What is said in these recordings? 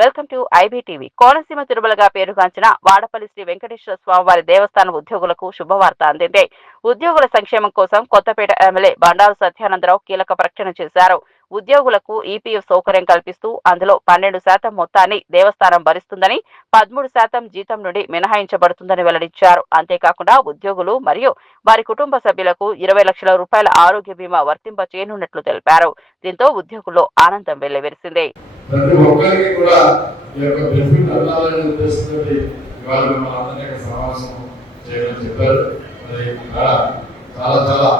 Welcome to IBTV. Konaseema తిరుమలగా పేరుగాంచిన వాడపల్లి శ్రీ వెంకటేశ్వర స్వామివారి దేవస్థానం ఉద్యోగులకు శుభవార్త అందింది. ఉద్యోగుల సంక్షేమం కోసం కొత్తపేట ఎమ్మెల్యే బండారు సత్యానందరావు కీలక ప్రకటన చేశారు. ఉద్యోగులకు ఈపీఎఫ్ సౌకర్యం కల్పిస్తూ అందులో పన్నెండు శాతం మొత్తాన్ని దేవస్థానం భరిస్తుందని పదమూడు శాతం జీతం నుండి మినహాయించబడుతుందని వెల్లడించారు. అంతేకాకుండా ఉద్యోగులు మరియు వారి కుటుంబ సభ్యులకు ఇరవై లక్షల రూపాయల ఆరోగ్య బీమా వర్తింప చేయనున్నట్లు తెలిపారు. దీంతో ఉద్యోగుల్లో ఆనందం వెల్లివిరిసింది. ప్రతి ఒక్కరికి కూడా ఈ యొక్క బెనిఫిట్ అందాలనే ఉద్దేశంతో ఇవాళ మిమ్మల్ని అందరినీ యొక్క సమావేశం చేయడం చెప్పారు. మరి చాలా చాలా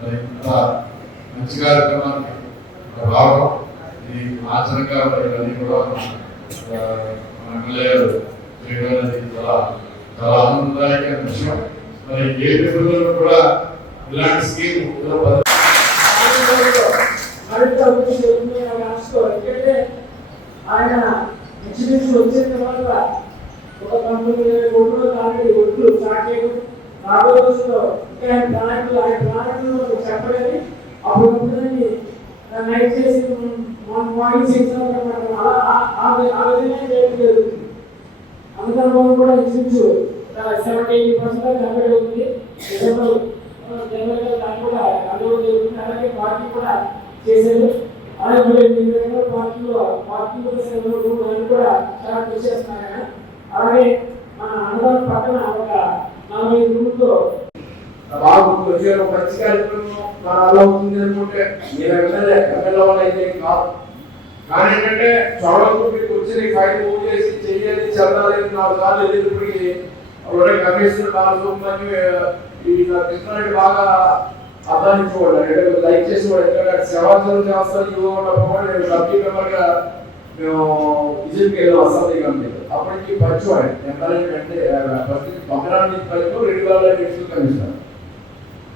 మరి ఇంత మంచి కార్యక్రమానికి ఇక్కడ రావడం ఇది ఆచరణగా మరి ఇవన్నీ కూడా ఆ, మన ఎమ్మెల్యే చేయడం అనేది చాలా చాలా ఆనందదాయకమైన విషయం. మరి ఏ పిల్లలు కూడా ఇలాంటి స్కీమ్ ఏదో ఆయన ఎగ్జిబిషన్ వచ్చిన తర్వాత ఒక పంతొమ్మిది వేల కోట్లు ఆల్రెడీ ఒడ్లు స్టార్ట్ చేయడం. రాబోయే రోజుల్లో ఇంకా ఆయన ప్రణాళికలు ఆయన ప్రణాళికలు చెప్పలేదు అప్పుడు నైట్ చేసి మన మార్నింగ్ సిక్స్ అలా ఆ- విధంగా చేయడం జరుగుతుంది? అందుకని కూడా exhibition seventy eighty percent complete అవుతుంది. డిసెంబర్ జనవరిలో దాన్ని కూడా అందులో జరుగుతుంది అలాగే పార్టీ కూడా చేశారు అలాగే మీరు పార్టీలో పార్టీ సేవలు అని కూడా చాలా కృషి చేస్తున్నారు అలాగే మన అన్నదానం పక్కన ఒక నలభై రూములతో బాబు వచ్చారు ఒక మంచి కార్యక్రమం మన అలా అవుతుంది అనుకుంటే మీరు ఎమ్మెల్యే ఎమ్మెల్యే వాళ్ళు అయితే కాదు. కానీ ఏంటంటే చొరవకు మీకు వచ్చి నీకు మూవ్ చేసి చెయ్యాలి చదవాలి నాలుగు సార్లు వెళ్ళేటప్పటికి ఈ కృష్ణారెడ్డి బాగా అర్థానించుకోవాలి అంటే లైక్ చేసేవాడు ఎందుకంటే సేవాచరణ చేస్తాను యువ ఉన్నప్పుడు కూడా నేను సబ్జెక్ట్ మెంబర్గా మేము విజయకి వెళ్ళి వస్తుంది కంటే అప్పటికి పరిచయం ఆయన ఎమ్మెల్యే అంటే ఫస్ట్ పంపడానికి నుంచి పరిచయం రెండు వేల ఎనిమిది కమిషనర్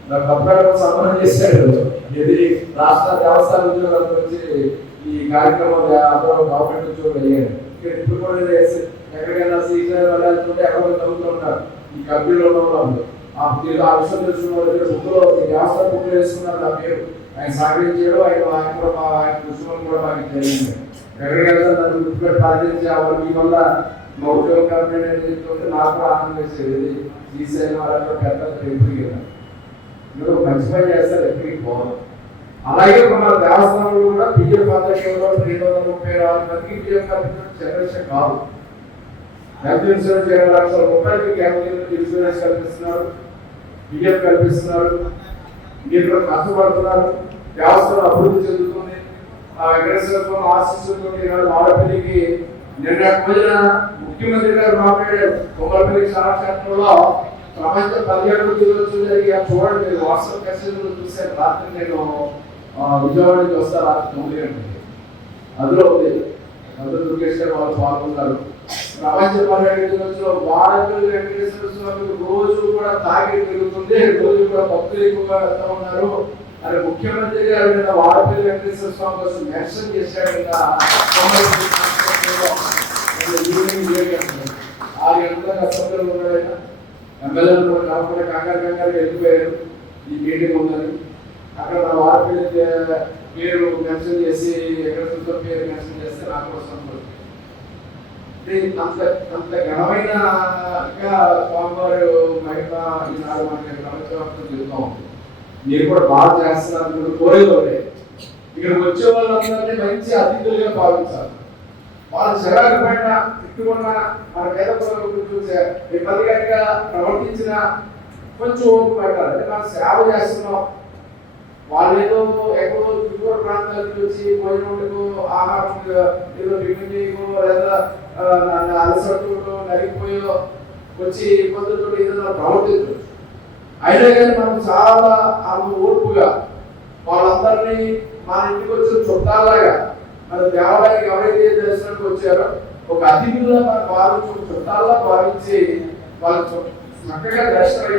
నాకు అప్పుడు సంబరం చేశాడు ఇది రాష్ట్ర దేవస్థాన ఉద్యోగాల గురించి ఈ కార్యక్రమం అప్పుడు గవర్నమెంట్ ఉద్యోగం అయ్యాడు ఇక్కడ ఇప్పుడు కూడా ఎక్కడికైనా సీజన్ వెళ్ళాలంటే ఎక్కడ చదువుతుంటారు ఈ కంపెనీలో ఉన్నాం ఆ మీరు ఆ విషయం తెలుసుకున్న వాళ్ళు వేసుకున్నారు నా పేరు. ఆయన సహకరించాడు ఆయన ఆయన కూడా ఆయన కృష్ణులు కూడా మాకు తెలియదు. ఎక్కడికి వెళ్తారు నన్ను గుర్తుపెట్టి పాటించి మీ వల్ల మా ఉద్యోగం చెప్తుంటే నాకు కూడా ఆనందం వేసేది. తీసేయడం వాళ్ళతో పెద్ద మీరు మంచి పని చేస్తారు ఎప్పటికీ పోదు అలాగే మన దేవస్థానంలో కూడా బిజెపి ఆధ్వర్యంలో రెండు వందల ముప్పై నాలుగు మందికి బిజెపి కల్పించడం కాదు హెల్త్ ఇన్సూరెన్స్ ఇరవై లక్షల రూపాయలకి హెల్త్ ఇన్సూరెన్స్ కల్పిస్తున్నారు. బియ్యం కల్పిస్తున్నారు. దీంట్లో కష్టపడుతున్నారు వ్యవస్థలు అభివృద్ధి చెందుతుంది. ఆ వెంకటేశ్వర స్వామి ఆశీస్సులతో ఈనాడు మాడపల్లికి నిన్న రోజున ముఖ్యమంత్రి గారు మాట్లాడారు. కొమ్మలపల్లి కళాక్షేత్రంలో ప్రపంచ పర్యాటక దినోత్సవం జరిగి చూడండి మీరు వాట్సాప్ మెసేజ్లు చూసే రాత్రి నేను ఆ, విజయవాడ నుంచి వస్తా రాత్రి తొమ్మిది గంటలకి. అందులో ఉంది. అందులో దుర్గేష్ గారు వాళ్ళు పాల్గొన్నారు ప్రపంచ పర్యాటక దినోత్సవం వాడపల్లి వెంకటేశ్వర స్వామి రోజు కూడా తాగి పెరుగుతుంది రోజు కూడా భక్తులు ఎక్కువగా వెళ్తా ఉన్నారు అని ముఖ్యమంత్రి గారు నిన్న వాడపల్లి వెంకటేశ్వర స్వామి కోసం మెన్షన్ చేశాడు నిన్న ఆరు అసెంబ్లీలో ఎమ్మెల్యేలు కూడా కాకుండా కంగారు కంగారు వెళ్ళిపోయారు ఈ మీటింగ్ ఉందని అక్కడ మన పేరు మెన్షన్ చేసి ఎక్కడ పేరు మెన్షన్ చేస్తే నాకు కోసం అంటే అంత అంత ఘనమైన గా స్వామివారు మహిమ ఈనాడు మనకి ప్రపంచవ్యాప్తం జరుగుతూ ఉంది. మీరు కూడా బాగా చేస్తున్నారు మీరు కోరేది ఒకటే. వచ్చే వాళ్ళందరినీ మంచి అతిథులుగా భావించాలి. వాళ్ళ చిరాకు పైన తిట్టుకున్నా మన పేద ప్రజల గురించి ఇబ్బందికరంగా ప్రవర్తించిన కొంచెం ఓపిక పెట్టాలి అంటే మనం సేవ చేస్తున్నాం. వాళ్ళు ఏదో ఎక్కడో దిగువ ప్రాంతాలకు వచ్చి భోజనములకు ఆహారం ఏదో టిఫిన్ లేదా అలసటో నరిగిపోయో వచ్చి ఇబ్బందులతో ఏదైనా ప్రవర్తించు అయినా కానీ మనం చాలా ఆమె ఓర్పుగా వాళ్ళందరినీ మన ఇంటికి వచ్చిన చుట్టాలాగా మన దేవాలయానికి ఎవరైతే దర్శనానికి వచ్చారో ఒక అతిథుల్లో మనం వారు చుట్టాల్లో భావించి వాళ్ళు చక్కగా దర్శనం